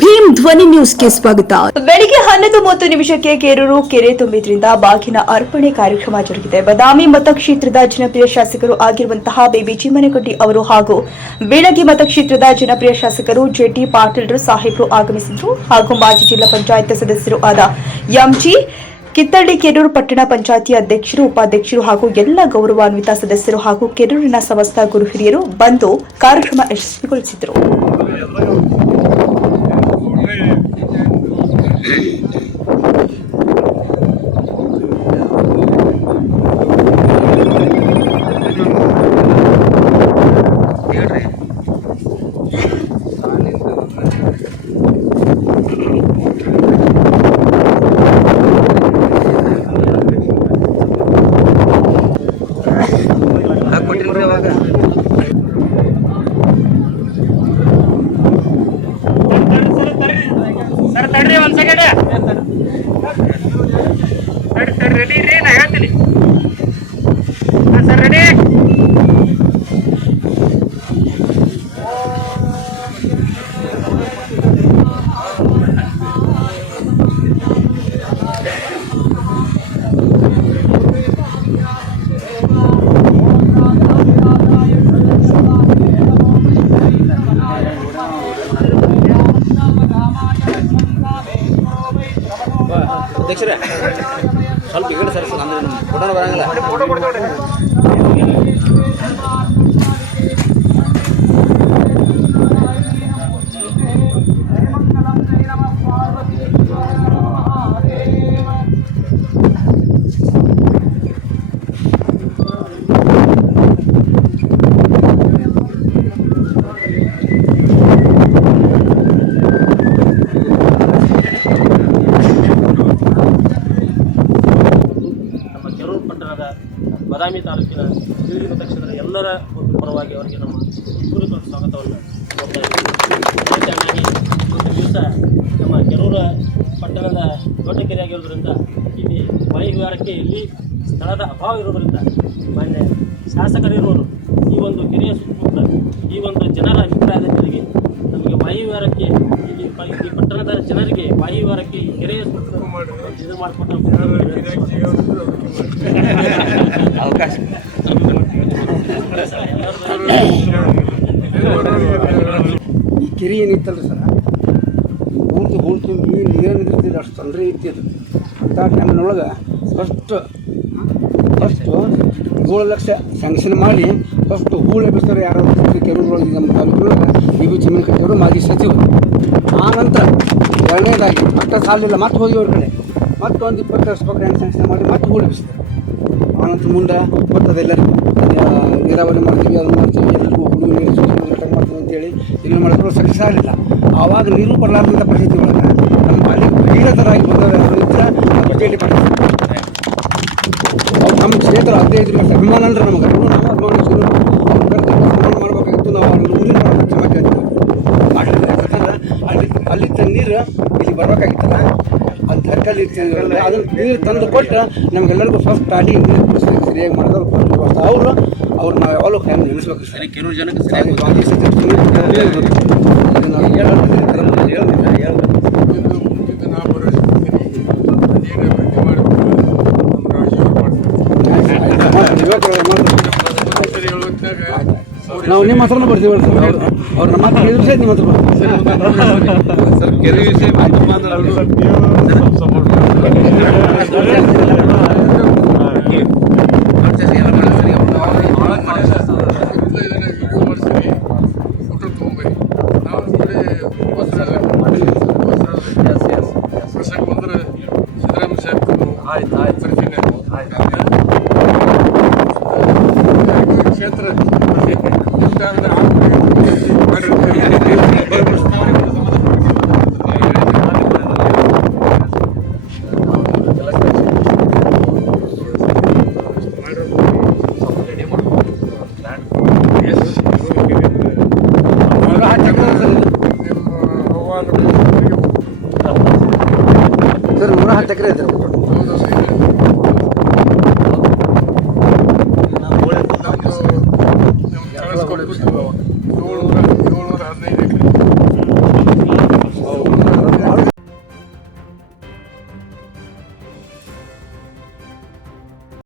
ಭೀಮ್ ಧ್ವನಿ ನ್ಯೂಸ್ಗೆ ಸ್ವಾಗತ. ಬೆಳಿಗ್ಗೆ ಹನ್ನೊಂದು ಮೂವತ್ತು ನಿಮಿಷಕ್ಕೆ ಕೇರೂರು ಕೆರೆ ತುಂಬಿದ್ರಿಂದ ಬಾಗಿನ ಅರ್ಪಣೆ ಕಾರ್ಯಕ್ರಮ ಜರುಗಿದೆ. ಬದಾಮಿ ಮತಕ್ಷೇತ್ರದ ಜನಪ್ರಿಯ ಶಾಸಕರು ಆಗಿರುವಂತಹ ಬೇಬಿ ಚಿಮ್ಮನಗಡ್ಡಿ ಅವರು ಹಾಗೂ ಬೀಳಗಿ ಮತಕ್ಷೇತ್ರದ ಜನಪ್ರಿಯ ಶಾಸಕರು ಜೆಟಿ ಪಾಟೀಲ್ರು ಸಾಹೇಬರು ಆಗಮಿಸಿದ್ರು ಹಾಗೂ ಮಾಜಿ ಜಿಲ್ಲಾ ಪಂಚಾಯತ್ ಸದಸ್ಯರು ಆದ ಎಂಜಿ ಕಿತ್ತಳ್ಳಿ ಕೆರೂರು ಪಟ್ಟಣ ಪಂಚಾಯತಿ ಅಧ್ಯಕ್ಷರು, ಉಪಾಧ್ಯಕ್ಷರು ಹಾಗೂ ಎಲ್ಲ ಗೌರವಾನ್ವಿತ ಸದಸ್ಯರು ಹಾಗೂ ಕೆರೂರಿನ ಸಮಸ್ತ ಗುರು ಹಿರಿಯರು ಬಂದು ಕಾರ್ಯಕ್ರಮ ಯಶಸ್ವಿಗೊಳಿಸಿದರು. ತಡ್ರಿ ಒಂದ್ ಸೆಕೆಂಡ್ ತಡ್ರಿ ತಡ್ರಿ ರೆಡಿ ಅಧ್ಯಕ್ಷರೇ ಸ್ವಲ್ಪ ಈ ಕಡೆ ಸರ್ ಅಂದ್ರೆ ಫೋಟೋನ ಬರಂಗಿಲ್ಲ ಫೋಟೋ ಕೊಡ್ತೇವೆ ನಮ್ಮ ಕೆರೂರು ಪಟ್ಟಣದ ಬದಾಮಿ ತಾಲೂಕಿನ ವಿವಿಧ ಮತಕ್ಷೇತ್ರದ ಎಲ್ಲರ ಪರವಾಗಿ ಅವರಿಗೆ ನಮ್ಮ ಪೂರ್ವಕ ಸ್ವಾಗತವನ್ನು ಕೊಡ್ತಾ ಇದ್ದೀವಿ ದಿವಸ ನಮ್ಮ ಕೆರೂರ ಪಟ್ಟಣದ ದೊಡ್ಡ ಕೆರೆ ಆಗಿರೋದ್ರಿಂದ ಇಲ್ಲಿ ಮಳೆ ವಿಹಾರಕ್ಕೆ ಇಲ್ಲಿ ಸ್ಥಳದ ಅಭಾವ ಇರೋದರಿಂದ ಮಾನ್ಯ ಶಾಸಕರಿರುವರು, ಈ ಒಂದು ಕೆರೆಯ ಸುತ್ತಮುತ್ತ, ಈ ಒಂದು ಜನರ ಅಭಿಪ್ರಾಯದ ಮೇರೆಗೆ ನಮಗೆ ವಾಯು ವಿಹಾರಕ್ಕೆ ಇಲ್ಲಿ ಈ ಪಟ್ಟಣದ ಜನರಿಗೆ ವಾಯು ವಿಹಾರಕ್ಕೆ ಈ ಕೆರೆಯ ಸುತ್ತ ಇದು ಮಾಡಿಕೊಟ್ಟು ಅವಕಾಶ ಈ ಕೆರೆ ಏನಿತ್ತಲ್ಲ ಸರ್? ಹೂಳು ಹೂಳು ಮೀನು ನಿಂತಿಲ್ಲ ಅಷ್ಟು ತೊಂದರೆ ಅದು ಅಂಥ ಟೈಮ್ನೊಳಗೆ ಫಸ್ಟ್ ಫಸ್ಟು ಏಳು ಲಕ್ಷ ಸ್ಯಾಂಕ್ಷನ್ ಮಾಡಿ ಫಸ್ಟ್ ಹೂಳು ಎಬ್ಬಿಸ್ತಾರೆ ಯಾರೋ ಕೆರೂರೊಳಗೆ ನಮ್ಮ ತಾಲೂಕಿನೊಳಗೆ ಇ ಬಿ ಜಮೀನು ಕಟ್ಟಿದ್ರು ಮಾಜಿ ಸಚಿವರು. ಆ ನಂತರ ಎರಡನೇದಾಗಿ ಮತ್ತೆ ಸಾಲಿಲ್ಲ, ಮತ್ತೆ ಹೋಗಿ ಅವ್ರ ಕಡೆ. ಮತ್ತೆ ಒಂದು ಇಪ್ಪತ್ತು ವರ್ಷ ಗ್ರ್ಯಾಂಡ್ ಸ್ಯಾಂಕ್ಷನ್ ಮಾಡಿ ಮತ್ತೆ ಹೂಳು ಎಬ್ಬಿಸ್ತಾರೆ ಆನಂತರ ಮುಂದೆ ಮತ್ತೆ ಅದೆಲ್ಲರಿಗೂ ನೀರಾವರಿ ಮಾಡ್ತೀವಿ, ಅದನ್ನು ಮಾಡ್ತೀವಿ, ಎಲ್ಲರಿಗೂ ಹುಡುಗ ನೀರು ಸೂಚನೆ ಘಟಕ ಮಾಡ್ತೀವಿ ಅಂತೇಳಿ ಮಾಡಿದ್ರು ಸಕ್ಸಸ್ ಆಗಲಿಲ್ಲ. ಆವಾಗ ನೀರು ಬರಲಾರ್ದಂಥ ಪರಿಸ್ಥಿತಿ ಒಳಗೆ ನಮ್ಮ ಅಲ್ಲಿ ಭಗೀರಥರಾಗಿ ಬಂದವರ ಮಾಡ್ತಾರೆ ಅವ್ರು ನಮ್ಮ ಕ್ಷೇತ್ರ ಹದಿನೈದು ವರ್ಷ ಅಭಿಮಾನ ಅಂದ್ರೆ ನಮಗೆ. ಅವ್ರು ಕರೆದು ಸನ್ಮಾನ ಮಾಡಬೇಕಾಗಿತ್ತು. ನಾವು ಅವ್ರ ಬರೋದಕ್ಕೆ ಕ್ಷಮೆ ಕೇಳ್ತೀವಿ. ಯಾಕಂದ್ರೆ ಅಲ್ಲಿ ಅಲ್ಲಿ ನೀರು ಇಲ್ಲಿ ಬರಬೇಕಾಗಿತ್ತಲ್ಲ? ಅಲ್ಲಿ ತರಕಾರಿ ಅದನ್ನು ನೀರು ತಂದು ಕೊಟ್ಟು ನಮಗೆಲ್ಲರಿಗೂ ಫಸ್ಟ್ ಅಲ್ಲಿ ನೀರು ಮಾಡಿದವ್ರು ಫಸ್ಟ್ ವ್ಯವಸ್ಥೆ ಅವರು ಅವ್ರು ನಾವು ಯಾವಾಗಲೂ ಕೈ ನಿಲ್ಲಿಸ್ಬೇಕು ಸರಿ. ಕೆಲವು ಜನಕ್ಕೆ ಸರಿಯಾಗಿ ನಾವು ನಿಮ್ಮ ಹತ್ರನೂ ಬರ್ತೀವಿ ಸರ್. ಅವ್ರು ಅವ್ರು ನಮ್ಮ ಹತ್ರ ವಿಷಯ ನಿಮ್ಮ ಹತ್ರ ಬರ್ತೀವಿ ಸರ್ ಕೆರೆ ವಿಷಯ ಕ್ಷೇತ್ರ ಸರ್ ನೂರ ಹತ್ತು ಎಕರೆ ಐತೆ